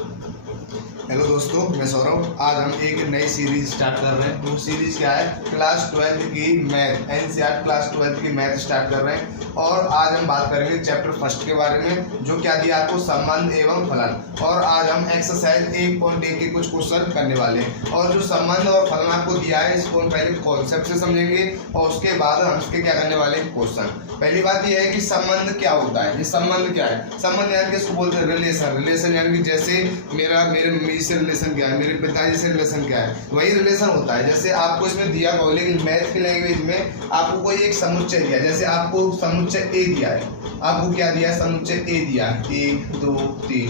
Hello दोस्तों, मैं सौरभ। आज हम एक नई सीरीज स्टार्ट कर रहे हैं। वो सीरीज क्या है? क्लास 12 की मैथ, एनसीईआरटी क्लास 12 की मैथ स्टार्ट कर रहे हैं। और आज हम बात करेंगे चैप्टर फर्स्ट के बारे में, जो क्या दिया आपको, संबंध एवं फलन। और आज हम एक्सरसाइज 1.1 के कुछ क्वेश्चन करने वाले हैं। और जो संबंध और फलन आपको दिया है, इसको हम पहले कॉन्सेप्ट से समझेंगे और उसके बाद हम इसके क्या करने वाले हैं, क्वेश्चन। पहली बात यह है कि संबंध क्या होता है। ये संबंध क्या है? संबंध यानी कि इसको बोलते हैं रिलेशन। रिलेशन यानी कि जैसे मेरे मम्मी से रिलेशन क्या है, मेरे पिताजी से रिलेशन क्या है, वही रिलेशन होता है। जैसे आपको इसमें दिया हो, लेकिन मैथ की लैंग्वेज में आपको कोई एक समुच्चय दिया, जैसे आपको समुच्चय ए दिया है। आपको क्या दिया है? समुच्चय ए दिया है, 1 2 3,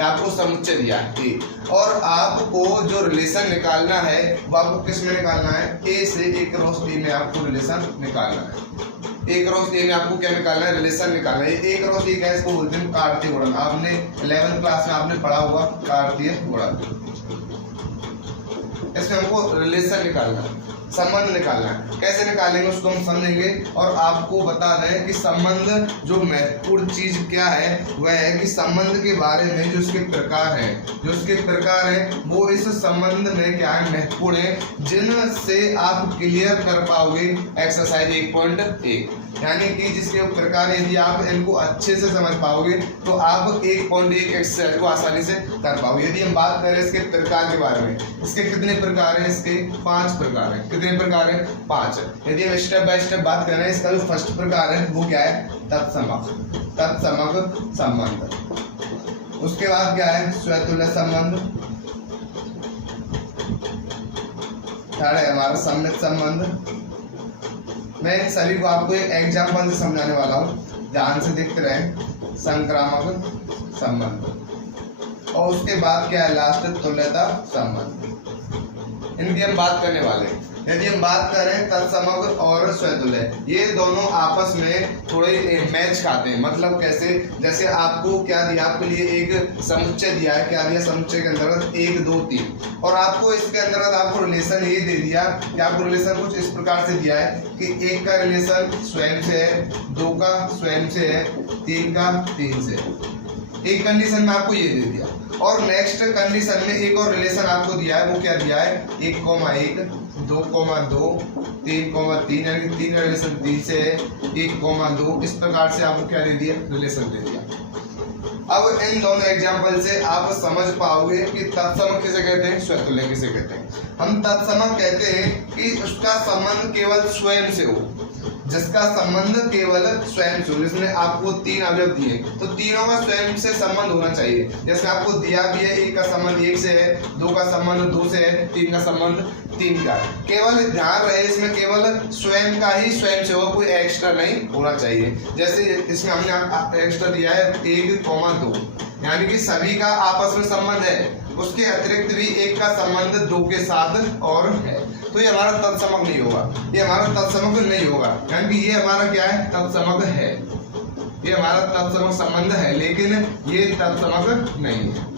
आपको समुच्चय दिया है ए। और आपको जो रिलेशन निकालना है वो आपको किस में निकालना है? ए से एक क्रॉस ए में आपको रिलेशन निकालना है। एक क्रॉस ए में आपको क्या निकालना है? रिलेशन निकालना है। एक क्रॉस ए क्या है? इसको बोलते हैं कार्तीय गुणन। आपने 11th क्लास में आपने पढ़ा होगा कार्तीय गुणन। इसमें हमको रिलेशन निकालना है, संबंध निकालना है। कैसे निकालेंगे उसको हम समझेंगे। और आपको बता दें कि संबंध जो महत्वपूर्ण चीज क्या है, वह है कि संबंध के बारे में जो इसके प्रकार है वो इस संबंध में क्या है, महत्वपूर्ण है, जिनसे आप क्लियर कर पाओगे एक्सरसाइज 1.1। यानी कि जिसके प्रकार यदि आप इनको अच्छे से समझ पाओगे तो आप 1.1 एक्सरसाइज को आसानी से कर पाओगे। यदि हम बात करें इसके प्रकार के बारे में, इसके कितने प्रकार हैं? इसके 5 प्रकार हैं। कितने प्रकार हैं? 5। यदि हम स्टेप बाय स्टेप बात करें, इसका जो फर्स्ट प्रकार है वो क्या है? तत्समक संबंध। उसके बाद क्या है? स्वतुल्य संबंध। थर्ड है हमारा सम्मित संबंध। मैं इन सभी को आपको एक एग्जाम्पल से समझाने वाला हूँ, ध्यान से देखते रहे। संक्रामक संबंध। और उसके बाद क्या है? लास्ट तुल्यता संबंध। इनकी हम बात करने वाले हैं। यदि हम बात करें तत्समक और स्वतुल्य, ये दोनों आपस में थोड़े मैच खाते हैं। मतलब कैसे? जैसे आपको क्या दिया, आपके लिए एक समुच्चय दिया है। क्या दिया? समुच्चय के अंतर्गत 1 2 3, और आपको इसके अंतर्गत आपको रिलेशन ये दे दिया कि आपको रिलेशन कुछ इस प्रकार से दिया है कि 1 का रिलेशन स्वयं से है, 2 का स्वयं से है, 3 का 3 से है। एक कंडीशन में आपको ये दे दिया। और नेक्स्ट कंडीशन में एक और रिलेशन आपको दिया है। वो क्या दिया है? 1,1 2,2 3,3, यानी 3 का रिलेशन 3 से है, 1,2। इस प्रकार से आपको क्या दे दिया? रिलेशन दे दिया। अब इन दोनों एग्जाम्पल से आप समझ पाओगे कि तत्समक किसे कहते हैं, स्वतुल्य किसे कहते हैं। हम तत्समक कहते हैं कि उसका संबंध केवल स्वयं से हो, जिसका संबंध केवल स्वयं से हो। जिसने आपको 3 अवयव दिए तो तीनों का स्वयं से संबंध होना चाहिए। जैसे आपको दिया भी है, 1 का संबंध 1 से है, 2 का संबंध 2 से है, 3 का संबंध 3 का। केवल ध्यान रहे, इसमें केवल स्वयं का ही स्वयं से हो, कोई एक्स्ट्रा नहीं होना चाहिए। जैसे इसमें हमने एक्स्ट्रा दिया है 1,2, यानी कि सभी का आपस में संबंध है। उसके अतिरिक्त भी 1 का संबंध 2 के साथ और है, तो ये हमारा तत्समक नहीं होगा। ये हमारा तत्समक नहीं होगा, यानी कि ये हमारा क्या है? तत्समक है। ये हमारा तत्समक संबंध है, लेकिन ये तत्समक नहीं है।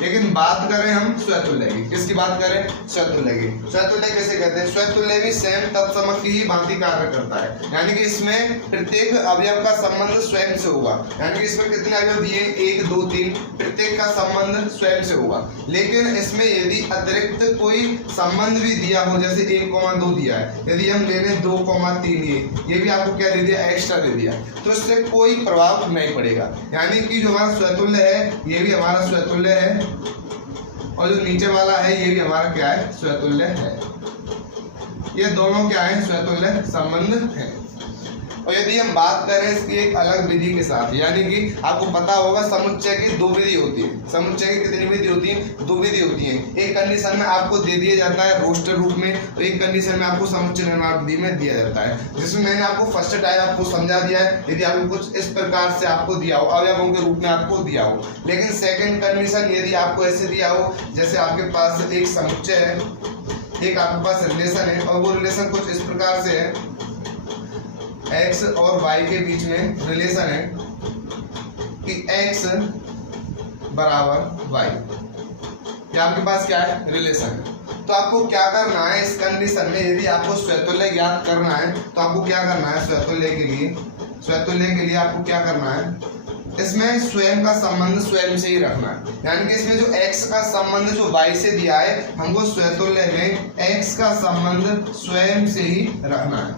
लेकिन बात करें हम स्वतुल्य की, किसकी बात करें? स्वतुल्य की। स्वतुल्य कैसे कहते हैं? स्वतुल्य भी सेम तत्समक की ही भांति कार्य करता है। यानी कि इसमें प्रत्येक अवयव का संबंध स्वयं से होगा। यानी कि इसमें कितने अवयव दिए? 1 2 3, प्रत्येक का संबंध स्वयं से होगा। लेकिन इसमें यदि अतिरिक्त कोई संबंध भी दिया हो, जैसे 1,2 दिया है, यदि हम ले लें 2,3, ये भी आपको क्या दे दिया? एक्स्ट्रा दे दिया, तो इससे कोई प्रभाव नहीं पड़ेगा। यानी कि जो हमारा स्वतुल्य है, ये भी हमारा स्वतुल्य है, और जो नीचे वाला है ये भी हमारा क्या है? स्वतुल्य है। ये दोनों क्या है? स्वतुल्य संबंध है। और यदि हम बात करें इसकी एक अलग विधि के साथ, यानी कि आपको पता होगा समुच्चय की 2 विधि होती है। समुच्चय की कितनी विधि होती है? 2 विधि होती है। एक कंडीशन में आपको दे दिया जाता है रोस्टर रूप में, तो एक कंडीशन में आपको समुच्चय निर्माण विधि में दिया जाता है, जिसमें मैंने आपको फर्स्ट टाइम आपको समझा दिया है। यदि आपको कुछ इस प्रकार से आपको दिया हो, अवयवों के रूप में आपको दिया हो। लेकिन सेकेंड कंडीशन यदि आपको ऐसे दिया हो, जैसे आपके पास एक समुच्चय है, एक आपके पास रिलेशन है, और वो रिलेशन कुछ इस प्रकार से है, x और y के बीच में रिलेशन है कि x बराबर y। ये आपके पास क्या है? रिलेशन है। तो आपको क्या करना है इस कंडीशन में? यदि आपको स्वतुल्य ज्ञात करना है तो आपको क्या करना है? स्वतुल्य के लिए आपको क्या करना है? इसमें स्वयं का संबंध स्वयं से ही रखना है, यानी कि इसमें जो x का संबंध जो y से दिया है हमको स्वतुल्य में x का संबंध स्वयं से ही रखना है।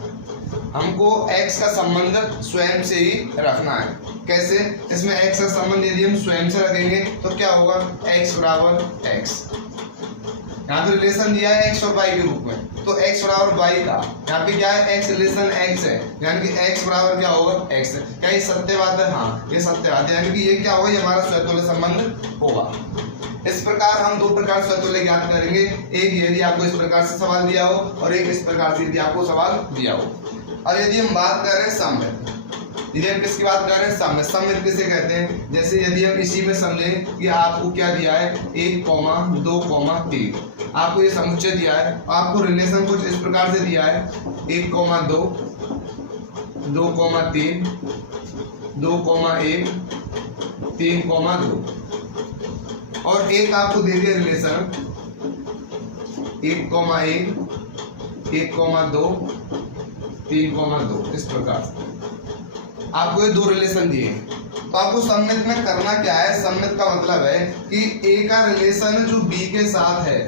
हमको x का संबंध स्वयं से ही रखना है। कैसे? इसमें x का संबंध यदि हम स्वयं से रखेंगे तो क्या होगा, x बराबर x। यहाँ पे रिलेशन दिया है x और y के रूप में, तो x बराबर y का यहाँ पे क्या है, x रिलेशन x है, यानी कि x बराबर क्या होगा, x। क्या ये सत्य बात है? हाँ, ये सत्य बात है, यानी कि ये क्या होगा, ये हमारा स्वतुल्य संबंध होगा। इस प्रकार हम दो प्रकार स्वतुल्य ज्ञात करेंगे, एक यदि आपको इस प्रकार से सवाल दिया हो और एक इस प्रकार से यदि आपको सवाल दिया हो। अब यदि हम बात कर रहे हैं सममित, यदि हम किसकी बात कर रहे हैं, सममित। सममित किसे कहते हैं? जैसे यदि हम इसी में समझें कि आपको क्या दिया है, 1, 2, 3, आपको ये समुच्चय दिया है, आपको रिलेशन कुछ इस प्रकार से दिया है, 1, 2, 2, 3, 2, 1, 3, 2, और एक आपको दे दिया रिलेशन 1, 1, 2, 3, 2, इस प्रकार से आपको ये दो रिलेशन दिए हैं। तो आपको सममित में करना क्या है, सममित का मतलब है कि ए का रिलेशन जो बी के साथ है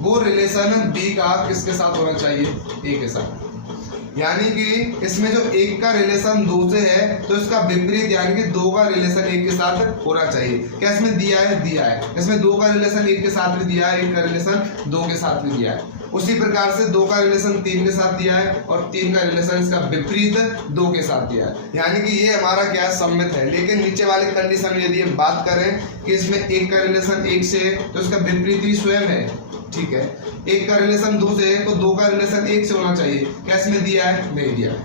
वो रिलेशन बी का किसके साथ होना चाहिए, ए के साथ। यानी कि इसमें जो एक का रिलेशन 2 से है तो इसका विपरीत यानी कि 2 का रिलेशन 1 के साथ होना चाहिए। क्या इसमें दिया है? दिया है। इसमें 2 का रिलेशन 1 के साथ भी दिया है, 1 का रिलेशन 2 के साथ भी दिया है। उसी प्रकार से 2 का रिलेशन 3 के साथ दिया है और 3 का रिलेशन इसका विपरीत 2 के साथ दिया है, यानी कि ये हमारा क्या है, सममित है। लेकिन नीचे वाली कंडीशन में यदि हम बात करें कि इसमें 1 का रिलेशन 1 से है तो इसका विपरीत भी स्वयं है, ठीक है। 1 का रिलेशन 2 से है तो 2 का रिलेशन 1 से होना चाहिए। क्या इसमें दिया है? नहीं दिया है।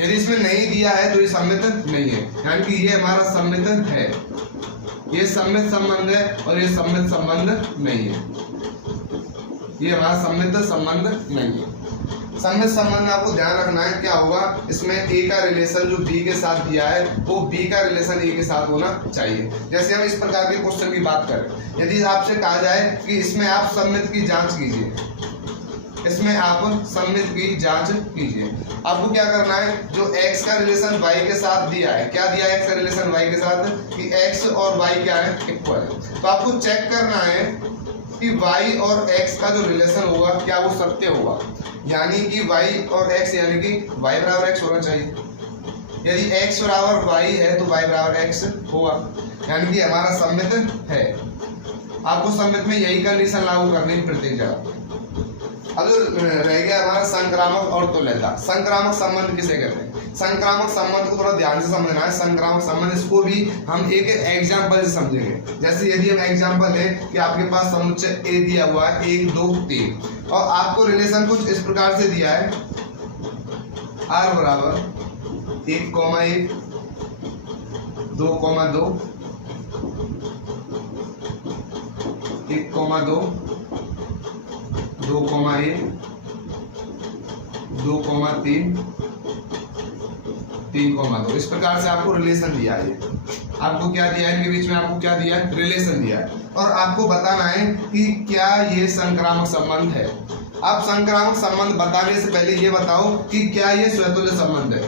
यदि इसमें नहीं दिया है तो ये सममित नहीं है, यानी कि ये हमारा सममित है। ये सममित संबंध है और ये सममित संबंध नहीं है, ये हमारा सममित संबंध नहीं है। सममित संबंध में आपको ध्यान रखना है क्या होगा, इसमें ए का रिलेशन जो बी के साथ दिया है वो बी का रिलेशन ए के साथ होना चाहिए। जैसे हम इस प्रकार के क्वेश्चन की बात करें, यदि आपसे कहा जाए कि इसमें आप सममित की जांच कीजिए, इसमें आप सममित की जांच कीजिए, आपको क्या करना है, जो x का रिलेशन y के साथ दिया है, क्या दिया है x का रिलेशन y के साथ, कि x और y क्या है, इक्वल है। तो आपको चेक करना है कि y और x का जो रिलेशन होगा क्या वो सत्य होगा, यानी कि y और x यानी कि y बराबर x होना चाहिए। यदि x बराबर y है तो y बराबर x होगा, यानी कि हमारा सममित है। आपको सममित में यही कंडीशन लागू करनी है प्रत्येक जगह। अब जो रह गया हमारा संक्रामक और तुल्यता। संक्रामक संबंध किसे कहते हैं? संक्रामक संबंध को थोड़ा ध्यान से समझना है। संक्रामक संबंध इसको भी हम एक एग्जाम्पल से समझेंगे। जैसे यदि हम एग्जाम्पल है कि आपके पास समुच्चय ए दिया हुआ है 1, 2, 3 और आपको रिलेशन कुछ इस प्रकार से दिया है, r बराबर 1, 1, 2, 2, 1, 2, 2, 1, 2, 3, 3, 2, इस प्रकार से आपको रिलेशन दिया है। आपको क्या दिया है, इनके बीच में आपको क्या दिया है, रिलेशन दिया है, और आपको बताना है कि क्या ये संक्रामक संबंध है। आप संक्रामक संबंध बताने से पहले ये बताओ कि क्या ये स्वतुल्य संबंध है।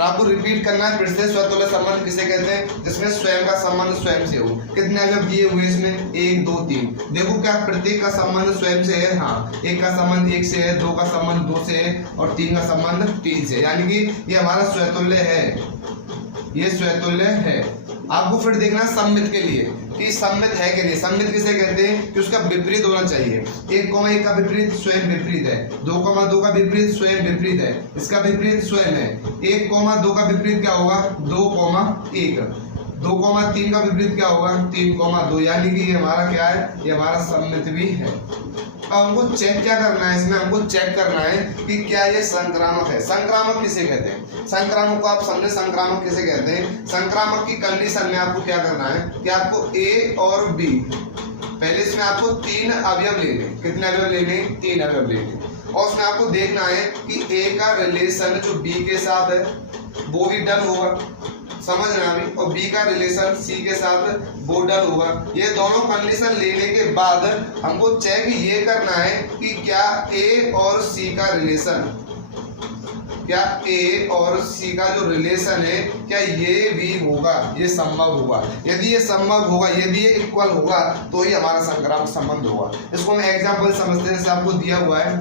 आपको रिपीट करना है फिर से, स्वतुल्य संबंध किसे कहते हैं, जिसमें स्वयं का संबंध स्वयं से हो। कितने अवयव दिए हुए इसमें, 1, 2, 3। देखो क्या प्रत्येक का संबंध स्वयं से है, हाँ। 1 का संबंध 1 से है, 2 का संबंध 2 से है और 3 का संबंध 3 से, यानी कि ये हमारा स्वतुल्य है, ये स्वतुल्य है। आपको फिर देखना सममित के लिए कि सममित है कि नहीं। सममित किसे कहते हैं कि उसका विपरीत होना चाहिए। 1, 1 का विपरीत स्वयं विपरीत है, 2, 2 का विपरीत स्वयं विपरीत है, इसका विपरीत स्वयं है। 1, 2 का विपरीत क्या होगा, 2, 1, 2, 3 का विपरीत क्या होगा, 3, 2, यानी कि ये हमारा क्या है, ये हमारा सममित भी है। अब हमको चेक क्या करना है, इसमें हमको चेक करना है कि क्या ये संक्रामक है। संक्रामक किसे कहते हैं, संक्रामक को आप समझे, संक्रामक किसे कहते हैं। संक्रामक की कंडीशन में आपको क्या करना है कि आपको ए और बी, पहले इसमें आपको 3 अवयव लेने। कितने अवयव लेने, 3 अवयव लेने, और उसमें आपको देखना है कि ए का रिलेशन जो बी के साथ है वो भी डन होगा, समझ रहे हैं अभी, और बी का रिलेशन सी के साथ वो डन होगा। ये दोनों कंडीशन लेने के बाद हमको चेक ये करना है कि क्या ए और सी का रिलेशन क्या ए और सी का जो रिलेशन है क्या ये भी होगा, ये संभव होगा। यदि ये संभव होगा, यदि ये इक्वल होगा तो ही हमारा संक्रामक संबंध होगा। इसको हम एग्जाम्पल समझते हैं। जैसे आपको दिया हुआ है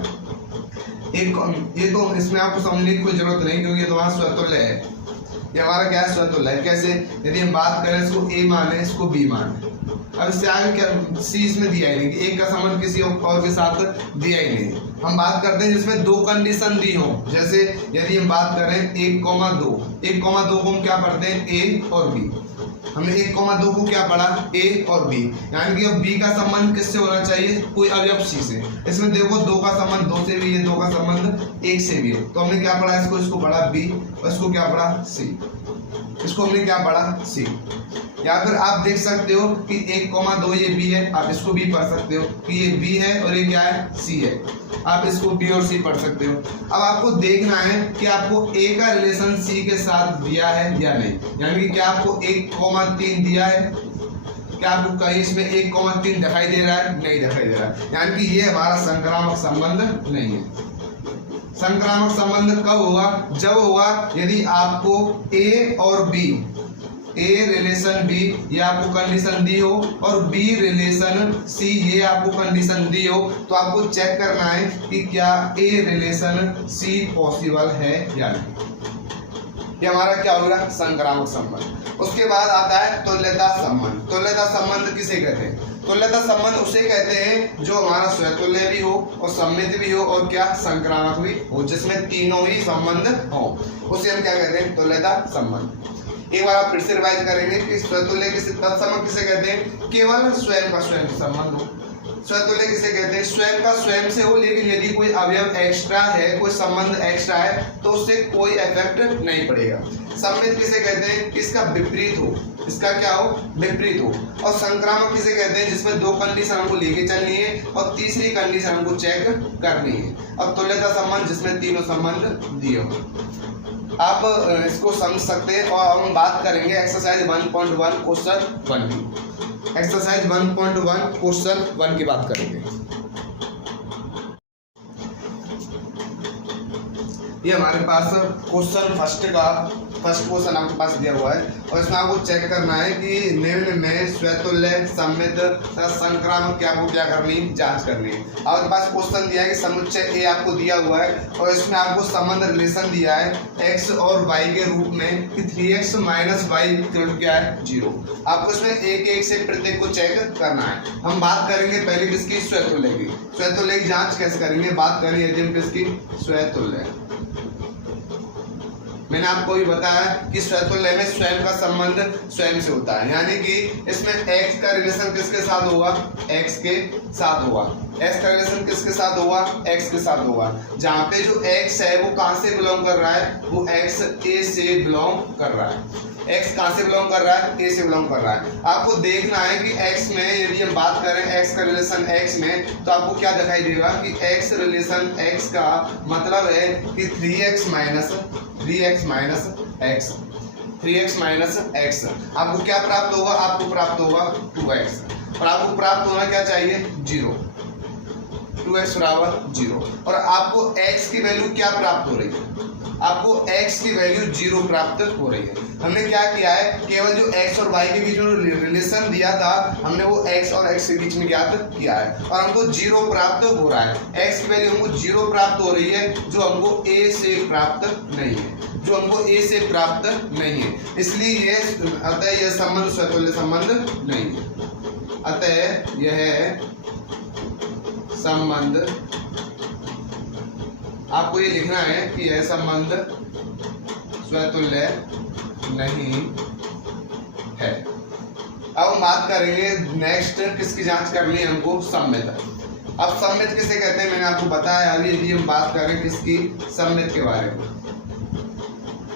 एक, ये तो इसमें आपको समझने की कोई जरूरत नहीं क्योंकि ये तो हमारा स्वतुल्य है। ये हमारा क्या है, स्वतुल्य है। कैसे, यदि हम बात करें इसको ए माने, इसको बी माने। अब इससे आगे क्या, सी इसमें दिया ही नहीं, एक का संबंध किसी और के साथ दिया ही नहीं। हम बात करते हैं जिसमें दो कंडीशन दी हो। जैसे यदि हम बात करें 1,2, 1,2 को हम क्या पढ़ते हैं, ए और बी। हमने 1,2 को क्या पढ़ा, ए और बी, यानी कि अब बी का संबंध किससे होना चाहिए, कोई अवयव सी से। इसमें देखो 2 का संबंध 2 से भी है, 2 का संबंध 1 से भी है। तो हमने क्या पढ़ा, इसको पढ़ा बी, और इसको क्या पढ़ा, सी। इसको हमने क्या पढ़ा, सी। या फिर आप देख सकते हो कि 1,2 ये बी है, आप इसको भी पढ़ सकते हो कि ये बी है और ये क्या है, सी है। आप इसको बी और सी पढ़ सकते हो। अब आपको देखना है कि आपको ए का रिलेशन सी के साथ दिया है या नहीं, यानी कि क्या आपको 1,3 दिया है, क्या आपको कहीं इसमें 1,3 दिखाई दे रहा है, नहीं दिखाई दे रहा है, यानी कि ये हमारा संक्रामक संबंध नहीं है। संक्रामक संबंध कब होगा, जब होगा यदि आपको ए और बी, ए रिलेशन बी ये आपको कंडीशन दी हो और बी रिलेशन सी ये आपको कंडीशन दी हो, तो आपको चेक करना है कि क्या ए रिलेशन सी पॉसिबल है या नहीं। ये हमारा क्या होगा, संक्रामक संबंध। उसके बाद आता है तुल्यता संबंध। तुल्यता संबंध किसे कहते हैं, तुल्यता संबंध उसे कहते हैं जो हमारा स्वतुल्य भी हो और सममित भी हो और क्या, संक्रामक भी हो, जिसमें तीनों ही संबंध हो, उसे हम क्या कहते हैं, तुल्यता संबंध। एक बार आप फिर से रिवाइज करेंगे कि स्वतुल्य किसे, तत्समक किसे कहते हैं, केवल स्वयं का स्वयं संबंध हो। स्वतुल्य किसे कहते हैं, स्वयं का स्वयं से हो, लेकिन यदि कोई अवयव एक्स्ट्रा है, कोई संबंध एक्स्ट्रा है तो उससे कोई इफेक्ट नहीं पड़ेगा। सममित किसे कहते हैं, इसका विपरीत हो, इसका क्या हो, विपरीत हो। और संक्रामक किसे कहते हैं, जिसमें 2 कंडीशन हमको लेके चलनी है और तीसरी कंडीशन हमको चेक करनी है। और तुल्यता संबंध जिसमें तीनों संबंध दिए हो। आप इसको समझ सकते हैं। और हम बात करेंगे एक्सरसाइज 1.1 क्वेश्चन 1 की। एक्सरसाइज 1.1 क्वेश्चन 1 की बात करेंगे। ये हमारे पास क्वेश्चन फर्स्ट क्वेश्चन आपके पास दिया हुआ है और इसमें आपको चेक करना है कि निम्न में स्वतुल्य, सममित, संक्रामक क्या आपको क्या करनी है, जांच करनी है। आपके पास क्वेश्चन दिया है कि समुच्चय ए आपको दिया हुआ है और इसमें आपको संबंध रिलेशन दिया है x और y के रूप में कि 3x माइनस वाई क्या है, 0। आपको इसमें एक एक से प्रत्येक को चेक करना है। हम बात करेंगे पहले किसकी, स्वतुल्य की। स्वतुल्य की जांच कैसे करेंगे, बात करें यदि हम किसकी, स्वतुल्य। मैंने आपको भी बताया कि स्वतुल्य में स्वयं का संबंध स्वयं से होता है, यानी कि इसमें x का रिलेशन किसके साथ होगा, x के साथ होगा। x का रिलेशन किसके साथ होगा, x के साथ होगा। जहाँ पे जो x है वो कहाँ से बिलोंग कर रहा है, वो x a से बिलोंग कर रहा है। x कहाँ से बिलोंग कर रहा है, a से बिलोंग कर रहा है। आपको देखना है कि x में यदि हम बात करें x का रिलेशन x में, तो आपको क्या दिखाई देगा कि x रिलेशन x का मतलब है कि 3x minus x, 3x minus x। आपको क्या प्राप्त होगा, आपको प्राप्त होगा 2x और आपको प्राप्त होना क्या चाहिए, 0। 2x बराबर 0 और आपको x की वैल्यू क्या प्राप्त हो रही है, आपको x की वैल्यू 0 प्राप्त हो रही है। हमने क्या किया है, केवल जो x और y के बीच में रिलेशन दिया था हमने वो x और x के बीच में ज्ञात किया है और हमको 0 प्राप्त हो रहा है। x की वैल्यू हमको 0 प्राप्त हो रही है जो हमको a से प्राप्त नहीं है, जो हमको a से प्राप्त नहीं है। इसलिए अतः यह संबंध स्वतुल्य संबंध नहीं है। अतः यह संबंध, आपको ये लिखना है कि यह संबंध स्वतुल्य नहीं है। अब हम बात करेंगे नेक्स्ट किसकी जांच करनी है हमको, सममित। अब सममित किसे कहते हैं मैंने आपको बताया अभी। यदि हम बात करें किसकी, सममित के बारे में,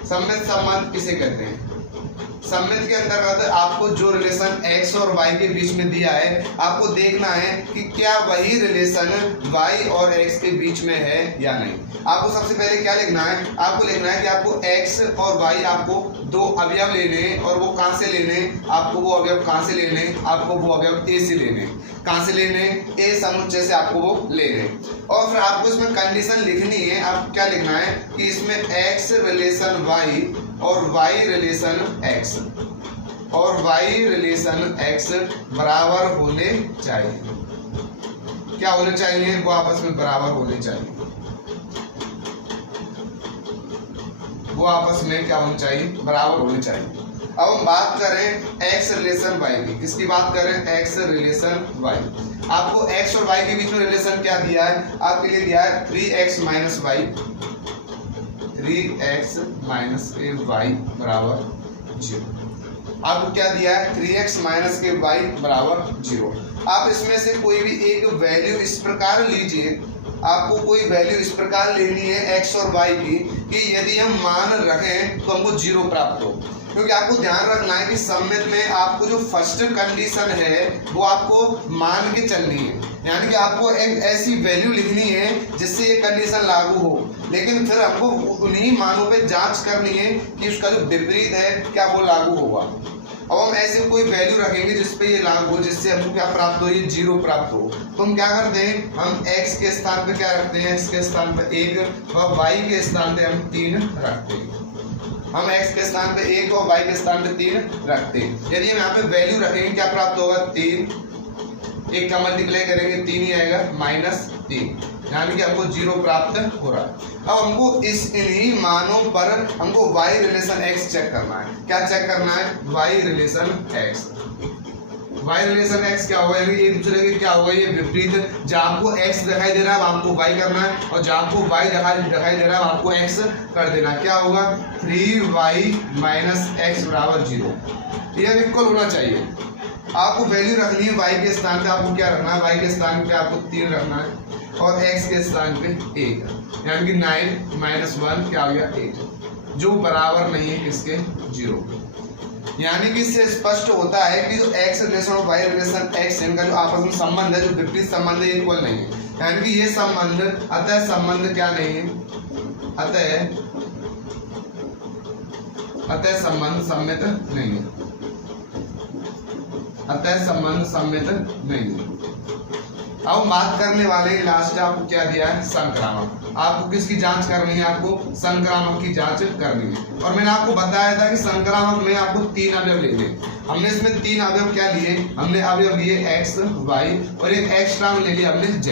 सममित संबंध किसे कहते हैं, सममित के अंतर्गत आपको जो रिलेशन x और y के बीच में दिया है, आपको देखना है कि क्या वही रिलेशन y और x के बीच में है या नहीं। आपको सबसे पहले क्या लिखना है, आपको लिखना है कि आपको x और y आपको दो अवयव लेने हैं, और वो कहाँ से लेने, आपको वो अवयव कहाँ से लेने, आपको वो अवयव a से लेने, कहाँ से लेने, a समुच्चय से आपको वो लेने। और फिर आपको इसमें कंडीशन लिखनी है। आप क्या लिखना है कि इसमें x रिलेशन y और y रिलेशन x और y रिलेशन x बराबर होने चाहिए। क्या होने चाहिए, वो आपस में बराबर होने चाहिए, वो आपस में क्या होने चाहिए, बराबर होने चाहिए। अब हम बात करें x रिलेशन y की, किसकी बात करें, x रिलेशन y। आपको x और y के बीच में रिलेशन क्या दिया है, आपके लिए दिया है 3x minus y, 3x minus के y बराबर 0। आपको क्या दिया है, 3x माइनस के y बराबर 0। आप इसमें से कोई भी एक वैल्यू इस प्रकार लीजिए, आपको कोई वैल्यू इस प्रकार लेनी है x और y की कि यदि हम मान रखें तो हमको 0 प्राप्त हो। क्योंकि आपको ध्यान रखना है कि सममित में आपको जो फर्स्ट कंडीशन है वो आपको मान के चलनी है, यानी कि आपको एक ऐसी वैल्यू लिखनी है जिससे ये कंडीशन लागू हो, लेकिन फिर हमको उन्हीं मानों पे जांच करनी है कि उसका जो विपरीत है क्या वो लागू होगा। अब हम ऐसे कोई वैल्यू रखेंगे जिसपे ये लागू हो, जिससे हमको क्या प्राप्त हो, ये 0 प्राप्त हो। तो हम क्या करते हैं, हम x के स्थान पे क्या रखते हैं, x के स्थान पे 1 और y के स्थान पे हम 3 रखते हैं। हम x के स्थान पे 1 और y के स्थान पे 3 रखते हैं। यदि हम यहाँ पे वैल्यू रखेंगे क्या प्राप्त होगा, 3, 1 का मल्टीप्लाई करेंगे 3 ही आएगा, -3, यानी कि हमको 0 प्राप्त हो रहा है। अब हमको इन्हीं मानों पर हमको y रिलेशन x चेक करना है। क्या चेक करना है, y relation x। y relation x क्या होगा, एक दूसरे के क्या होगा, ये विपरीत। जहाँ आपको x दिखाई दे रहा है आपको y करना है, और जहाँ आपको y दिखाई दे रहा है आपको x कर देना। क्या होगा, 3y माइनस x बराबर 0। यह इक्वल होना चाहिए। आपको वैल्यू रखनी है y के स्थान पे, आपको क्या रखना है, y के स्थान पे आपको 3 रखना है और x के स्थान पे 1, यानी कि 9 माइनस 1 क्या हो गया, 8, जो बराबर नहीं है किसके, 0। यानी कि इससे स्पष्ट होता है कि जो x रिलेशन और y रिलेशन x इनका जो आपस में संबंध है, जो विपरीत संबंध है, इक्वल नहीं है। यानी कि ये संबंध, अतः संबंध क्या नहीं है, अतः संबंध सम्मित नहीं है, अतः संबंध सम्मित नहीं है। अब हम बात करने वाले लास्ट, आपको क्या दिया है, संक्रामक। आपको किसकी जांच करनी है, आपको संक्रामक की जांच करनी है। और मैंने आपको बताया था कि संक्रामक में आपको 3 अवयव लेंगे। हमने इसमें 3 अवयव क्या लिए, हमने अवयव लिए x, y और एक एक्स्ट्रा में ले लिया हमने z,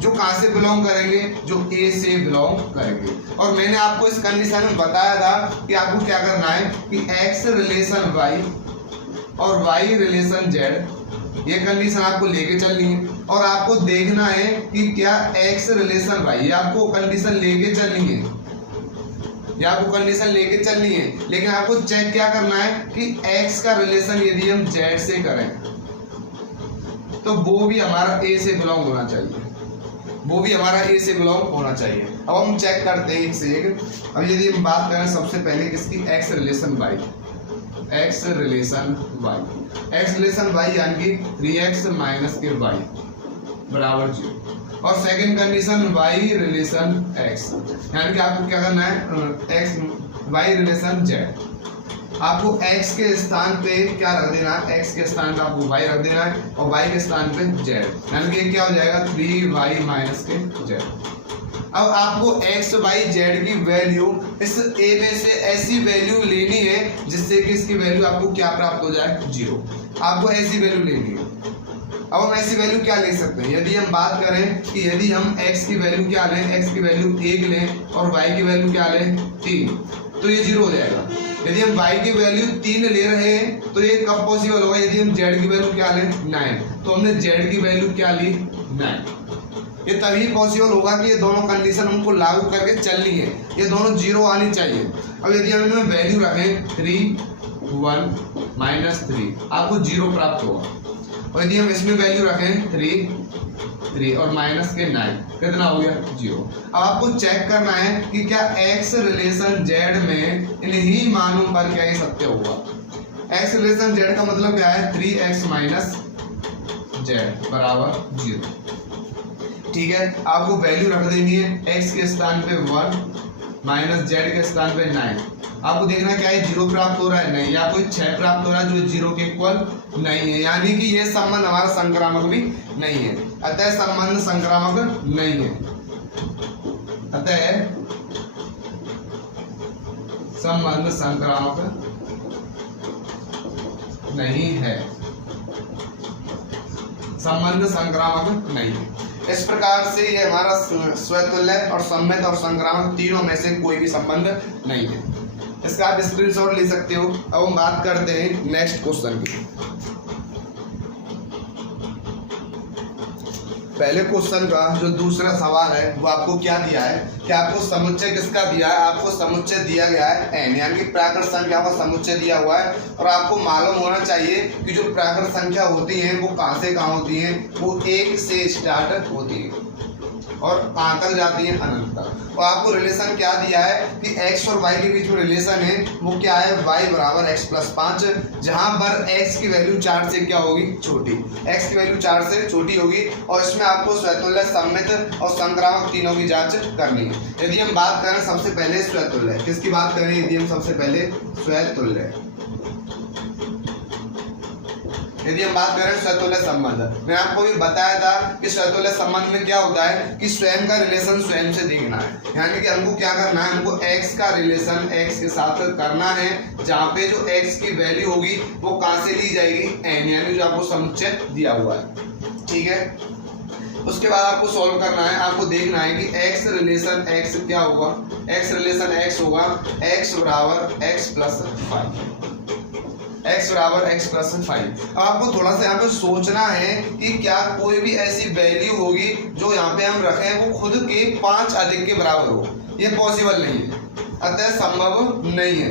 जो कहाँ से बिलोंग करेंगे, जो a से बिलोंग करेंगे। और मैंने आपको इस कंडीशन में बताया था कि आपको क्या करना है कि x रिलेशन y और y रिलेशन z, ये कंडीशन आपको लेके चलनी है। और आपको देखना है कि क्या x रिलेशन y, ये आपको कंडीशन लेके चलनी है, ये आपको कंडीशन लेके चलनी है। लेकिन आपको चेक क्या करना है कि x का रिलेशन यदि हम z से करें तो वो भी हमारा a से बिलोंग होना चाहिए, वो भी हमारा a से बिलोंग होना चाहिए। अब हम चेक करते हैं एक से एक। अब यदि हम बात करें सबसे पहले किसकी, x relation y, x relation y, x relation y यानी कि 3x माइनस के y बराबर 0। और second condition y relation x, यानी कि आपको क्या करना है, y रिलेशन z। आपको x के स्थान पे क्या रख देना है, x के स्थान पे आपको y रख देना है और y के स्थान पे z, यानी कि क्या हो जाएगा 3y माइनस के z। अब आपको x y z की वैल्यू इस a में से ऐसी वैल्यू लेनी है जिससे कि इसकी वैल्यू आपको क्या प्राप्त हो जाए, 0। आपको ऐसी वैल्यू लेनी है। अब हम ऐसी वैल्यू क्या ले सकते हैं, यदि हम बात करें कि यदि हम x की वैल्यू क्या लें, x की वैल्यू 1 लें और y की वैल्यू क्या लें, 3, तो ये 0 हो जाएगा। यदि हम y की वैल्यू 3 ले रहे हैं तो ये कब पॉसिबल होगा, यदि हम z की वैल्यू क्या लें, 9, तो हमने z की वैल्यू क्या ली, 9। ये तभी पॉसिबल होगा कि ये दोनों कंडीशन हमको लागू करके चलनी है, ये दोनों 0 आनी चाहिए। अब यदि हम इनमें वैल्यू रखें 3, 1, -3, आपको 0 प्राप्त होगा। और यदि हम इसमें वैल्यू रखें 3 और माइनस के 9, कितना हो गया, 0। अब आपको चेक करना है कि क्या x रिलेशन z में इन्हीं मानों पर क्या ये सत्य होगा, x रिलेशन z का मतलब क्या है 3x माइनस z बराबर 0। ठीक है, आपको वैल्यू रख देनी है x के स्थान पे 1 माइनस z के स्थान पे 9। आपको देखना क्या है 0 प्राप्त हो रहा है नहीं, या कोई 6 प्राप्त हो रहा है जो 0 के इक्वल नहीं है, यानी कि ये संबंध हमारा संक्रामक भी नहीं है। अतः संबंध संक्रामक नहीं है, अतः संबंध संक्रामक नहीं है, संबंध संक्रामक नहीं है। इस प्रकार से ये हमारा स्वतुल्य और सम्मित और संक्रामक तीनों में से कोई भी संबंध नहीं है। इसका आप स्क्रीनशॉट ले सकते हो। अब हम बात करते हैं नेक्स्ट क्वेश्चन की। पहले क्वेश्चन का जो दूसरा सवाल है वो आपको क्या दिया है कि आपको समुच्चय किसका दिया है, आपको समुच्चय दिया गया है n, यानी कि प्राकृत संख्या का समुच्चय दिया हुआ है। और आपको मालूम होना चाहिए कि जो प्राकृत संख्या होती हैं वो कहाँ से कहाँ होती हैं, वो 1 से स्टार्ट होती है और कहाँ तक जाती है, अनंत तक। और आपको रिलेशन क्या दिया है कि x और y के बीच में रिलेशन है वो क्या है, y बराबर x प्लस 5, जहाँ पर x की वैल्यू 4 से क्या होगी, छोटी, x की वैल्यू 4 से छोटी होगी। और इसमें आपको स्वतुल्य, सम्मित और संक्रामक तीनों की जांच करनी है। यदि हम बात करें सबसे पहले स्वतुल्य, किसकी बात करें, यदि हम सबसे पहले स्वतुल्य, यदि हम बात करें स्वतुल्य संबंध, मैंने आपको भी बताया था कि स्वतुल्य संबंध में क्या होता है कि स्वयं का रिलेशन स्वयं से देखना है, यानी कि हमको क्या करना है, हमको x का रिलेशन x के साथ करना है, जहाँ पे जो x की वैल्यू होगी वो कहाँ से ली जाएगी, n, यानी जो आपको समुच्चय दिया हुआ है। ठीक है, उसके बाद आपको सॉल्व करना है, आपको देखना है कि x रिलेशन x क्या होगा, x रिलेशन x होगा x बराबर x प्लस 5, x बराबर x प्लस 5। अब आपको थोड़ा सा यहाँ पे सोचना है कि क्या कोई भी ऐसी वैल्यू होगी जो यहाँ पे हम रखें वो खुद के 5 अधिक के बराबर हो, ये पॉसिबल नहीं है, अतः संभव नहीं है,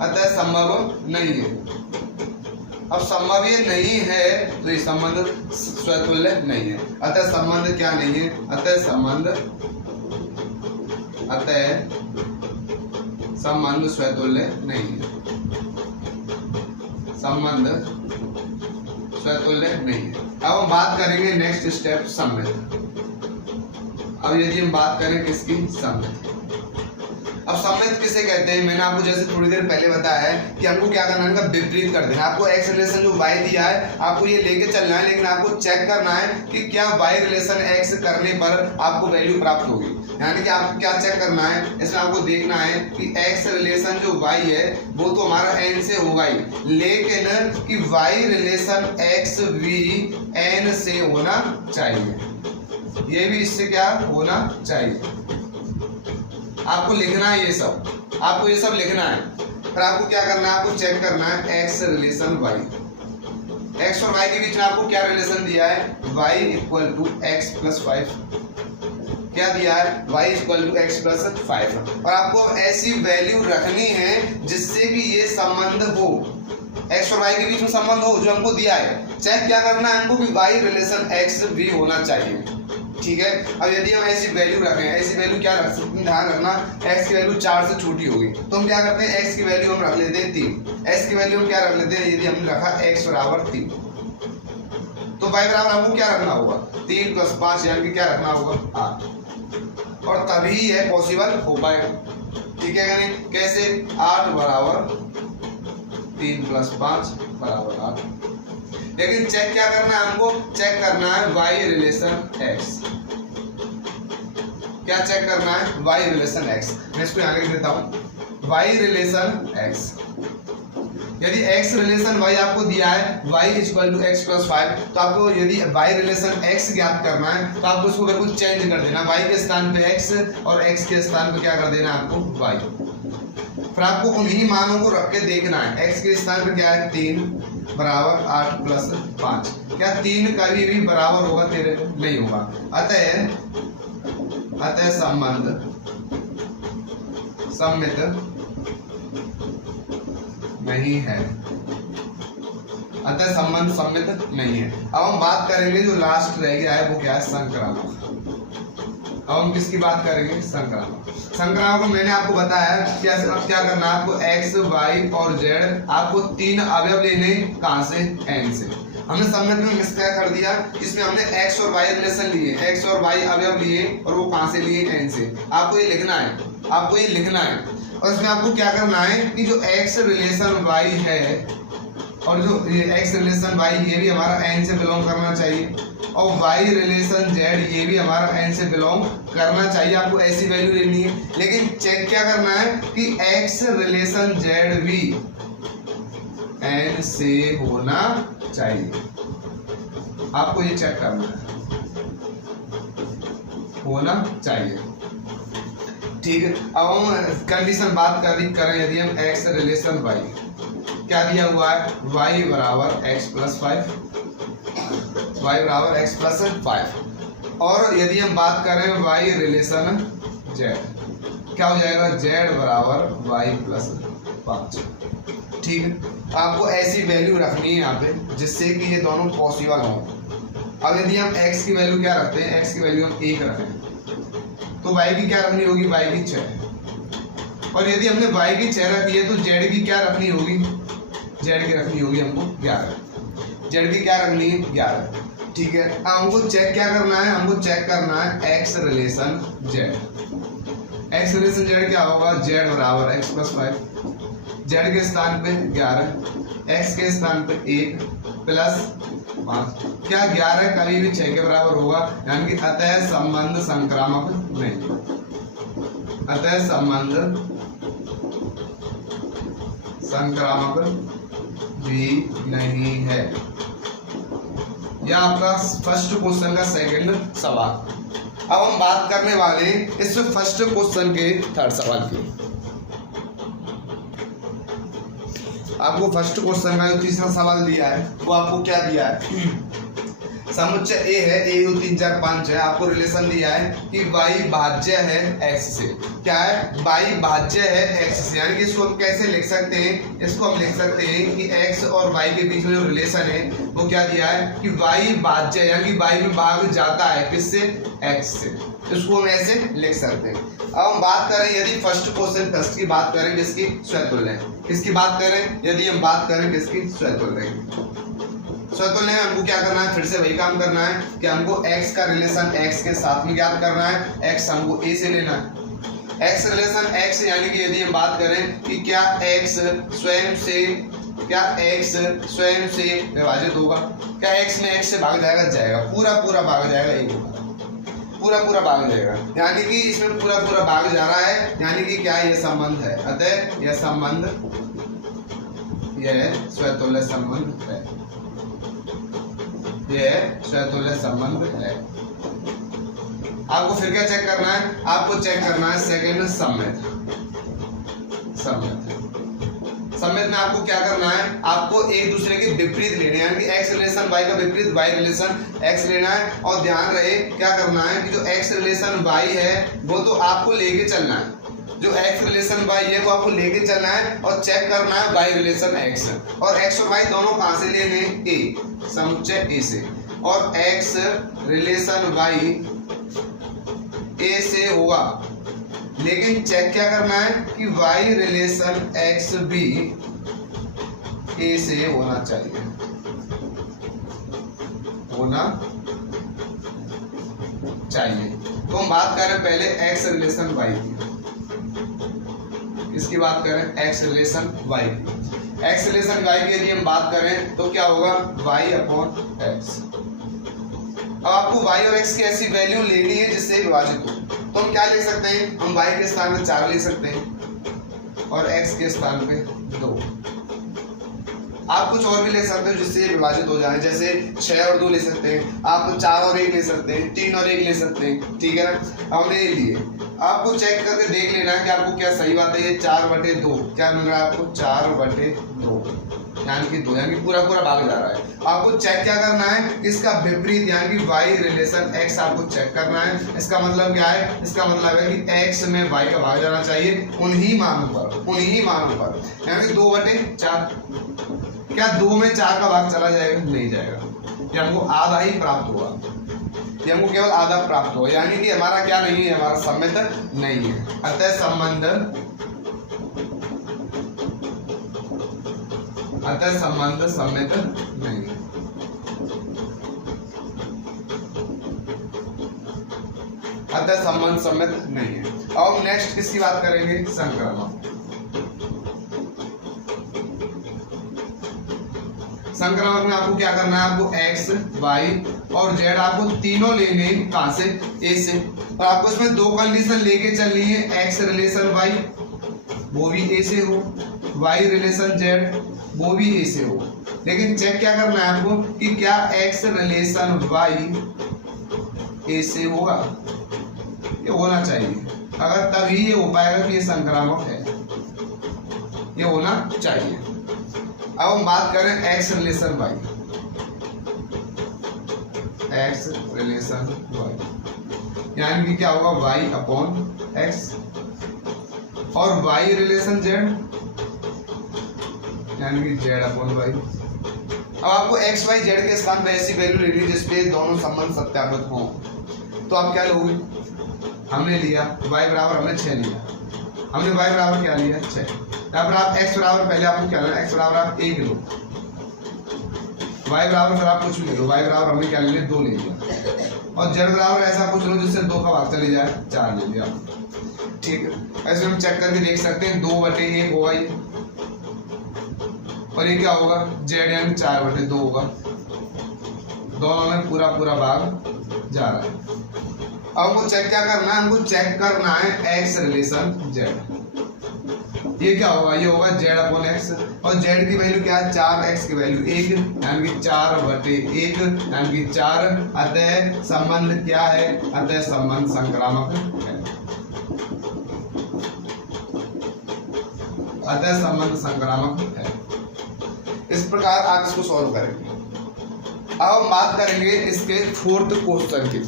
अतः संभव नहीं है। अब संभव ये नहीं है तो ये संबंध स्वतुल्य नहीं है, अतः संबंध क्या नहीं है, अतः संबंध स्वतुल्य नहीं है, संबंध स्वतुल्य नहीं है। अब हम बात करेंगे नेक्स्ट स्टेप सम्मित। अब यदि हम बात करें किसकी, सम्मित। अब सम्मित किसे कहते हैं, मैंने आपको जैसे थोड़ी देर पहले बताया है कि हमको क्या करना है, इनका विपरीत कर देना है। आपको x रिलेशन जो y दिया है आपको ये लेके चलना है, लेकिन आपको चेक करना है कि क्या y रिलेशन x करने पर आपको वैल्यू प्राप्त होगी, यानी कि आपको क्या चेक करना है, इसमें आपको देखना है कि x रिलेशन जो y है वो तो हमारा n से होगा ही, लेकिन कि y रिलेशन x भी n से होना चाहिए, ये भी इससे क्या होना चाहिए। आपको लिखना है ये सब, आपको ये सब लिखना है। फिर आपको क्या करना है, आपको चेक करना है x रिलेशन y, x और y के बीच में आपको क्या रिलेशन दिया है, y equal to x plus 5, क्या दिया है, y equal to x plus 5। और आपको ऐसी वैल्यू रखनी है जिससे कि ये संबंध हो, x और y के बीच में संबंध हो जो हमको दिया है। चेक क्या करना है हमको कि y रिलेशन x भी होना चाहिए। ठीक है, अब यदि हम ऐसी वैल्यू रखें, ऐसी वैल्यू क्या रख सकते हैं, ध्यान रखना x की वैल्यू 4 से छोटी होगी तो हम क्या करते हैं, x की वैल्यू हम रख लेते हैं 3, x की वैल्यू हम क्या रख लेते हैं, यदि हमने रखा x बराबर 3 तो y बराबर हमको क्या रखना होगा, 3 प्लस 5, यानी कि क्या रखना होगा, 8, और तभी यह पॉसिबल हो पाएगा। ठीक है, यानी कैसे, 8 बराबर 3 प्लस 5 बराबर 8। लेकिन चेक क्या करना है, हमको चेक करना है y रिलेशन x, क्या चेक करना है, y रिलेशन x। मैं इसको यहाँ लिख देता हूँ, y रिलेशन x। यदि x रिलेशन y आपको दिया है y equal to x plus 5, तो आपको यदि y रिलेशन x ज्ञात करना है तो आपको उसको बिल्कुल चेंज कर देना, y के स्थान पे x और x के स्थान पे क्या कर देना आपको, y। फिर आपको उन्हीं मानों को रख के देखना है, x के स्थान पे क्या है, 3 बराबर 8 प्लस 5, क्या 3 कभी भी बराबर होगा, तेरे नहीं होगा, अतः संबंध सम्मित नहीं है, अतः संबंध सम्मित नहीं है। अब हम बात करेंगे जो लास्ट रह गया है वो क्या है, संक्रामक। अब हम किसकी बात करेंगे, संक्रामक। संक्रामक को मैंने आपको बताया क्या क्या करना है आपको, एक्स वाई और जेड आपको 3 अवयव लेने, कहां से, एन से। हमने समेत में मिस क्या कर दिया, इसमें हमने एक्स और वाई रिलेशन लिए, एक्स और वाई अवयव लिए और वो कहां से लिए, एन से। आपको ये लिखना है, आपको ये लिखना है। और इसमें आपको क्या करना है कि जो एक्स रिलेशन वाई है और जो एक्स रिलेशन वाई ये भी हमारा एन से बिलोंग करना चाहिए, और y रिलेशन z ये भी हमारा n से बिलोंग करना चाहिए। आपको ऐसी वैल्यू लेनी है, लेकिन चेक क्या करना है कि x रिलेशन z भी n से होना चाहिए। आपको ये चेक करना है, होना चाहिए। ठीक है, अब हम कंडीशन बात करें यदि हम x रिलेशन y क्या दिया हुआ है, y बराबर x प्लस 5, y बराबर x प्लस 5, और यदि हम बात करें y रिलेशन z क्या हो जाएगा, z बराबर y प्लस 5। ठीक है, आपको ऐसी वैल्यू रखनी है यहाँ पे जिससे कि ये दोनों पॉसिबल हो। अब यदि हम x की वैल्यू क्या रखते हैं, x की वैल्यू हम 1 रखें तो y की क्या रखनी होगी, y की 6, और यदि हमने y की 6 रखी है तो z की क्या रखनी होगी, z की रखनी होगी हमको 11, z की क्या रखनी है 11। ठीक है, अब हमको चेक क्या करना है, हमको चेक करना है x relation z। x relation z क्या होगा, z बराबर x प्लस 5, z के स्थान पे 11, x के स्थान पे 1 प्लस 5, क्या 11 कभी भी 6 के बराबर होगा, यानी कि अतः संबंध संक्रामक नहीं, अतः संबंध संक्रामक भी नहीं है। यह आपका फर्स्ट क्वेश्चन का सेकंड सवाल। अब हम बात करने वाले इस फर्स्ट क्वेश्चन के थर्ड सवाल की। आपको फर्स्ट क्वेश्चन का जो तीसरा सवाल दिया है वो आपको क्या दिया है, समुच्चय ए है, ए 3 4 5 है। आपको रिलेशन दिया है कि y भाज्य है x से, क्या है, y भाज्य है x से, यानी कि इसको हम कैसे लिख सकते हैं, इसको हम लिख सकते हैं कि x और y के बीच में जो रिलेशन है वो क्या दिया है कि y भाज्य यानी कि y में भाग जाता है किससे, x से, इसको हम ऐसे लिख सकते हैं। अब हम बात करें यदि फर्स्ट क्वेश्चन फर्स्ट की बात करें किसकी, स्वतुल्य, किसकी बात करें, यदि हम बात करें किसकी, स्वतुल्य। स्वतुल्य में हमको क्या करना है, फिर से वही काम करना है कि हमको x का रिलेशन x के साथ में ज्ञात करना है, x हमको a से लेना है। x रिलेशन x यानी कि यदि हम बात करें कि क्या x स्वयं से विभाजित होगा, क्या x में x से भाग जाएगा, पूरा भाग जाएगा, एक होगा, पूरा भाग जाएगा, यानी कि इसमें पूरा भाग जा रहा है, यानी कि क्या ये संबंध है, अतः यह संबंध, यह स्वतुल्य संबंध है, यह स्वतुल्य संबंध है। आपको फिर क्या चेक करना है, आपको चेक करना है सेकंड सम्मित। सम्मित में आपको क्या करना है, आपको एक दूसरे के विपरीत लेने हैं, यानी कि x रिलेशन y का विपरीत y रिलेशन x लेना है। और ध्यान रहे क्या करना है कि जो x रिलेशन y है वो तो आपको लेके चलना है, जो x रिलेशन y है वो आपको लेके चलना है और चेक करना है y रिलेशन x, और x और y दोनों कहां से लेने, a, समुच्चय a से, और x रिलेशन y a से होगा, लेकिन चेक क्या करना है कि y रिलेशन x भी a से होना चाहिए, तो हम बात करें पहले x रिलेशन y की, इसकी बात करें x रिलेशन y की। x रिलेशन y के लिए हम बात करें तो क्या होगा, y अपॉन x। अब आपको y और x की ऐसी वैल्यू लेनी है जिससे विभाजित हो, तो हम क्या ले सकते हैं, हम y के स्थान पे 4 ले सकते हैं और x के स्थान पे 2। आप कुछ और भी ले सकते हो जिससे विभाजित हो जाए, जैसे 6 और 2 ले सकते हैं, आप 4 और 1 ले सकते हैं, 3 और 1 ले सकते हैं, ठीक है ना। हमने ये लिए, आपको चेक करके देख लेना है कि आपको क्या सही बात है, ये 4/2 क्या मिल रहा है आपको, 4/2 यानी कि 2, यानी कि पूरा भाग जा रहा है। आपको चेक क्या करना है, इसका विपरीत यानी कि y रिलेशन x आपको चेक करना है। इसका मतलब क्या है, इसका मतलब है कि x में y का भाग जाना चाहिए उन्हीं मानों पर, यानी कि 2/4। क्या 2 में 4 का भाग चला जाएगा, नहीं जाएगा, ये हमको आधा ही प्राप्त हुआ। ये हमको केवल आधा प्राप्त हो, यानी कि हमारा क्या नहीं है, हमारा सम्मित नहीं है। अतः संबंध सम्मित नहीं है। अतः संबंध सम्मित नहीं है। अब नेक्स्ट किसकी बात करेंगे, संक्रामक। संक्रामक में आपको क्या करना है, आपको x, y और z आपको तीनों लेने, कहां से, a से, और आपको इसमें दो कंडीशन लेके चलनी है, x रिलेशन y वो भी a से हो, y रिलेशन z वो भी a से हो। लेकिन चेक क्या करना है आपको कि क्या x रिलेशन y a से होगा, ये होना चाहिए, अगर तभी ये हो पाएगा कि ये संक्रामक है, ये होना चाहिए। अब हम बात करें x relation y, x relation y यानी कि क्या होगा y अपॉन x, और y रिलेशन z यानी कि z अपॉन y। अब आपको x y z के स्थान पे ऐसी वैल्यू लेनी जिसपे दोनों संबंध सत्यापित हों, तो आप क्या लोगे, हमने लिया y बराबर, हमने 6 लिया, हमने y बराबर क्या लिया 6, यहाँ पर आप x बराबर पहले आपको क्या लेना, x बराबर आप 1 लो, y बराबर फिर आप कुछ भी ले लो, y बराबर हमने क्या ले लिया 2 ले लिया, और z बराबर ऐसा कुछ लो जिससे 2 का भाग चले जाए, 4 ले लिया, ठीक है। ऐसे हम चेक करके देख सकते हैं 2/1 होगा ये, और ये क्या होगा z यानी 4/2 होगा, दोनों में पूरा पूरा भाग जा रहा है। अब हमको चेक क्या करना है, हमको चेक करना है x रिलेशन z, ये क्या होगा, ये होगा z अपॉन x, और z की वैल्यू क्या है 4x की वैल्यू 1 यानी कि 4/1 यानी कि 4, अतः संबंध क्या है, अतः संबंध संक्रामक है, अतः संबंध संक्रामक है। इस प्रकार आप इसको सॉल्व करेंगे। अब हम बात करेंगे इसके फोर्थ क्वेश्चन की,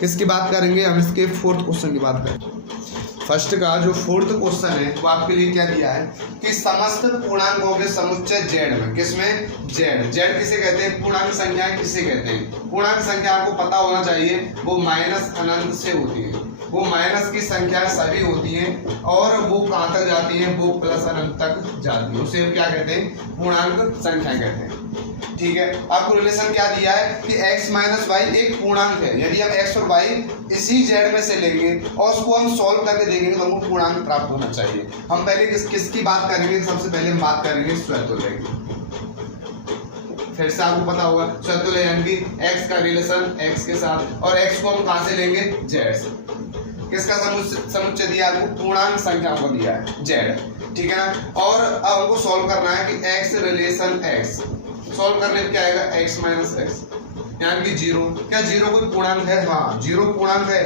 किसकी बात करेंगे हम, इसके फोर्थ क्वेश्चन की बात करेंगे। फर्स्ट का जो फोर्थ क्वेश्चन है वो आपके लिए क्या दिया है कि समस्त पूर्णांकों के समुच्चय z में, किसमें, z किसे कहते हैं, पूर्णांक संख्याएं किसे कहते हैं। पूर्णांक संख्या आपको पता होना चाहिए, वो माइनस अनंत से होती है, वो माइनस की संख्या सभी होती हैं, और वो कहाँ तक जाती हैं, वो प्लस अनंत तक जाती है, उसे हम क्या कहते हैं, पूर्णांक संख्या कहते हैं। ठीक है, आपको रिलेशन क्या दिया है कि x माइनस वाई एक पूर्णांक है, यदि हम x और y इसी z में से लेंगे और उसको हम सॉल्व करके देखेंगे तो हमको पूर्णांक प्राप्त होना चाहिए। हम पहले किसकी बात करेंगे, सबसे पहले हम बात करेंगे स्वतुल्य की। फिर से आपको पता होगा स्वतुल्य यानी कि x का रिलेशन x के साथ, और x को हम कहां से लेंगे, z से। किसका समुच्चय दिया आपको, पूर्णांक संख्या को दिया है z, ठीक है ना। और अब हमको सॉल्व करना है कि x रिलेशन x, सॉल्व करने पे क्या आएगा, x माइनस एक्स यानी कि 0। क्या 0 कोई पूर्णांक है, हाँ 0 पूर्णांक है,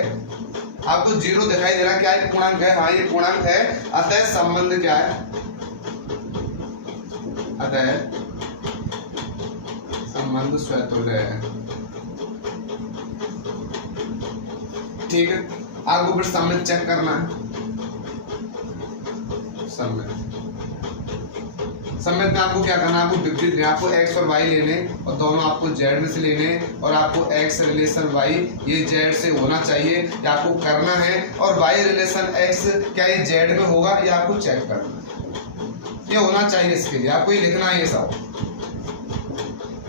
आपको 0 दिखाई दे रहा है, क्या ये पूर्णांक है, हाँ ये पूर्णांक है, अतः संबंध क्या है, अतः संबंध स्वतुल्य है। ठीक है, आपको फिर सम्मित चेक करना है, सम्मित में आपको क्या करना है, आपको विपरीत लेना, आपको x और y लेने, और दोनों आपको z में से लेने, और आपको x रिलेशन y ये z से होना चाहिए, ये आपको करना है, और y रिलेशन x क्या ये z में होगा, ये आपको चेक करना है, ये होना चाहिए, इसके लिए आपको ये लिखना है ये सब।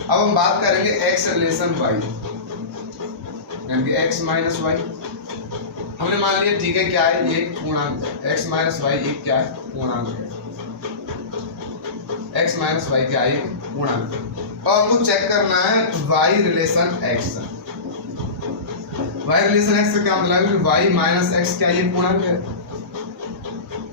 अब हम बात करेंगे x रिलेशन y यानी कि x माइनस वाई, हमने मान लिया ठीक है क्या है, ये पूर्णांक है, x माइनस वाई एक क्या है, पूर्णांक है, x माइनस वाई क्या है, पूर्णांक है। और हमको चेक करना है y relation x, y relation x का क्या मतलब है, y माइनस x क्या ये पूर्णांक है।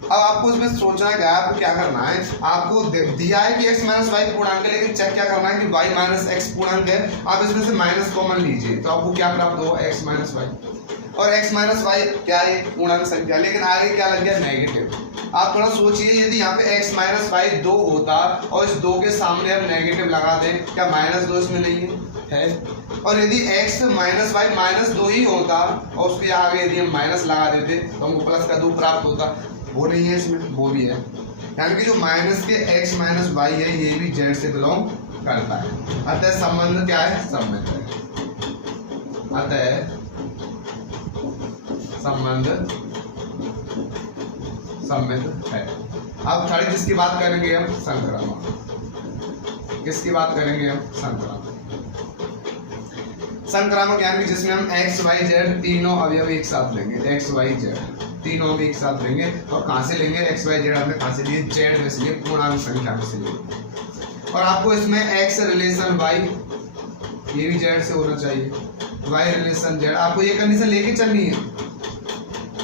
अब आपको इसमें सोचना क्या है, आपको क्या करना है, आपको दिया है कि x माइनस वाई पूर्णांक है, लेकिन चेक क्या करना है कि y माइनस x पूर्णांक है, आप इसमें से माइनस कॉमन लीजिए तो आपको क्या प्राप्त होगा, x माइनस वाई, और x माइनस वाई क्या है, पूर्णांक संख्या, लेकिन आगे क्या लग गया, नेगेटिव। आप थोड़ा सोचिए, यदि यहाँ पे x माइनस वाई 2 होता और इस 2 के सामने हम नेगेटिव लगा दें, क्या माइनस 2 इसमें नहीं है, और यदि x माइनस वाई माइनस 2 ही होता और उसके आगे यदि हम माइनस लगा देते तो हमको प्लस का 2 प्राप्त होता, वो नहीं है इसमें, वो भी है, यानी कि जो माइनस के x माइनस वाई है ये भी z से बिलोंग करता है, अतः संबंध क्या है, सम्मित है। अतः संबंध सम्मित है। अब थर्ड किसकी बात करेंगे हम? संक्रामक। किसकी बात करेंगे हम? संक्रामक। संक्रामक यानी जिसमें हम एक्स वाई जेड तीनों अवयव एक साथ लेंगे, एक्स वाई जेड तीनों हम एक साथ लेंगे। और कहाँ से लेंगे? एक्स वाई जेड हमने कहाँ से लिए? जेड में से लिए, पूर्णांक संख्या में से लिए। और आपको इसमें एक्स रिलेशन वाई, ये भी जेड से होना चाहिए, वाई रिलेशन जेड। आपको ये कंडीशन लेके चलनी है,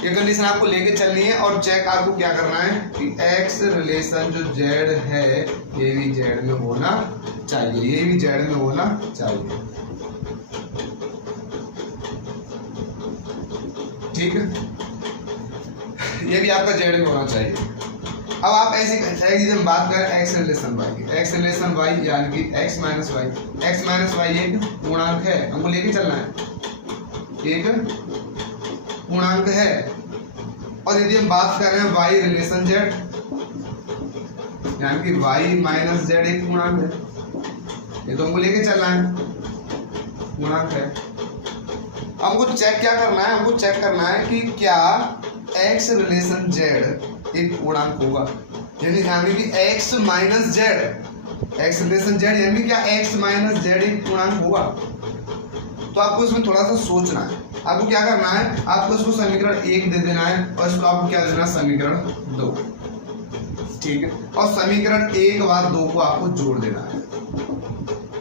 ये कंडीशन आपको लेके चलनी है। और चेक आपको क्या करना है कि एक्स रिलेशन जो जेड है ये भी जेड में होना चाहिए, ये भी जेड में होना चाहिए। ठीक है, ये भी आपका जेड में होना चाहिए। अब आप ऐसे हम बात करें एक्स रिलेशन वाई की, एक्स रिलेशन वाई यानी कि एक्स माइनस वाई एक पूर्णांक है, हमको लेके चलना है, एक पूर्णांक है। और यदि हम बात कर रहे हैं वाई रिलेशन जेड यानी कि वाई माइनस जेड एक पूर्णांक है, ये तो हमको लेके चलना है, पूर्णांक है। हमको चेक क्या करना है? हमको चेक करना है कि क्या एक्स रिलेशन जेड एक पूर्णांक होगा, यानी कि x minus Z, x relation Z यानी क्या एक्स माइनस जेड एक पूर्णांक होगा। तो आपको इसमें थोड़ा सा सोचना है। आपको क्या करना है? आपको इसको समीकरण 1 दे देना है और इसको आपको क्या देना है? समीकरण 2। ठीक है, और समीकरण 1 व 2 को आपको जोड़ देना है।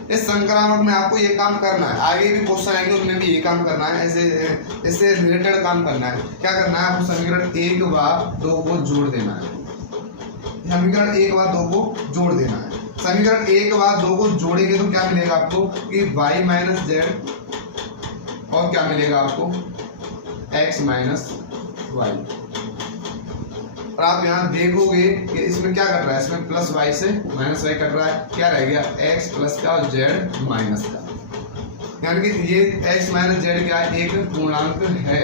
इस संक्रामक में आपको ये काम करना है, आगे भी क्वेश्चन आएंगे उनमें भी ये काम करना है, ऐसे इससे रिलेटेड काम करना है। क्या करना है? आपको समीकरण 1 व 2 को जोड़ देना है, समीकरण 1 व 2 को जोड़ देना है। समीकरण 1 व 2 को जोड़ेंगे तो क्या मिलेगा आपको कि y माइनस जेड और क्या मिलेगा आपको x माइनस वाई। और आप यहाँ देखोगे कि इसमें क्या कर रहा है? इसमें प्लस वाई से माइनस वाई कर रहा है, क्या रह गया? x प्लस का और z माइनस का, यानी कि ये x माइनस जेड क्या है? एक पूर्णांक है,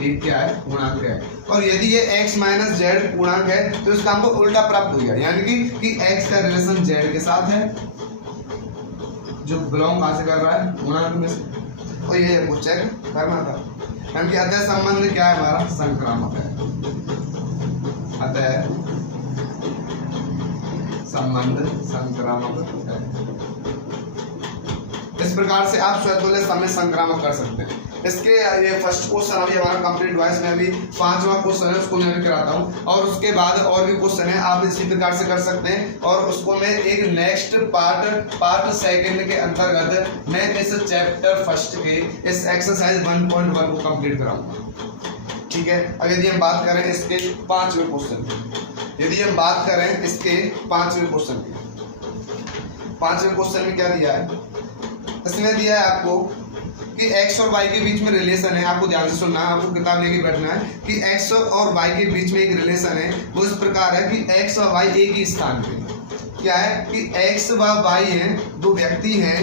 एक क्या है? पूर्णांक है। और यदि ये x माइनस जेड पूर्णांक है तो इसका हमको उल्टा प्राप्त हो गया, यानी कि x का रिलेशन z के साथ है जो बिलोंग कहाँ से कर रहा है? पूर्णांक में से। तो ये आपको चेक करना था, यानी कि अतः संबंध क्या है? हमारा संक्रामक है, अतः संबंध संक्रामक है। इस प्रकार से आप स्वतुल्य समय संक्रामक कर सकते हैं। इसके ये फर्स्ट क्वेश्चन अभी हमारा कंप्लीट हुआ है, इसमें अभी 5वां क्वेश्चन है, उसको मैं भी कराता हूँ। और उसके बाद और भी क्वेश्चन है, आप इसी प्रकार से कर सकते हैं। और उसको मैं एक नेक्स्ट पार्ट सेकंड के अंतर्गत मैं इस चैप्टर फर्स्ट के इस एक्सरसाइज 1.1 को कंप्लीट कराऊंगा। ठीक है, अब यदि हम बात करें इसके 5वें क्वेश्चन की, यदि हम बात करें इसके 5वें क्वेश्चन की, 5वें क्वेश्चन में क्या दिया है? इसमें दिया है आपको कि x और y के बीच में रिलेशन है। आपको ध्यान से सुनना है, आपको किताब लेके बैठना है कि x और y के बीच में एक रिलेशन है। वो इस प्रकार है कि x और y एक ही स्थान पे, क्या है कि x व y हैं, दो व्यक्ति हैं,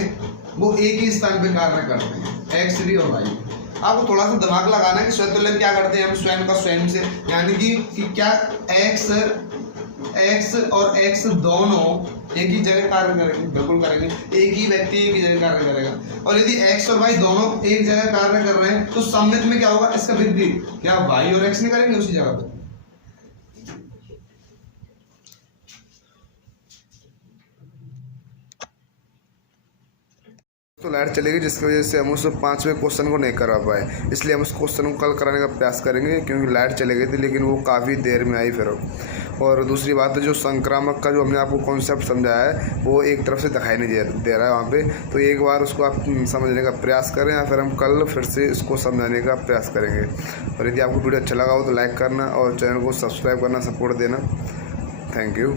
वो एक ही स्थान पे कार्य करते हैं, x भी और y। आपको थोड़ा सा दिमाग लगाना है कि स्वतुल्य क्या करते हैं हम स्वयं का स्वयं से, यानी कि क्या x और x दोनों एक ही जगह कार्य करेंगे? बिल्कुल करेंगे, एक ही व्यक्ति एक ही जगह कार्य करेगा। और यदि x और y दोनों एक जगह कार्य कर रहे हैं तो सम्मित में क्या होगा? इसका विपरीत, क्या y और x नहीं करेंगे उसी जगह पर? तो लाइट चलेगी, जिसकी वजह से हम उस 5वें क्वेश्चन को नहीं करा पाए, इसलिए हम उस क्वेश्चन को कल कराने का प्रयास करेंगे, क्योंकि लाइट चली गई थी लेकिन वो काफ़ी देर में आई फिर। और दूसरी बात है, जो संक्रामक का जो हमने आपको कॉन्सेप्ट समझाया है वो एक तरफ से दिखाई नहीं दे रहा है वहाँ पे, तो एक बार उसको आप समझने का प्रयास करें, या फिर हम कल फिर से इसको समझाने का प्रयास करेंगे। और यदि आपको वीडियो अच्छा लगा हो तो लाइक करना और चैनल को सब्सक्राइब करना, सपोर्ट देना। Thank you.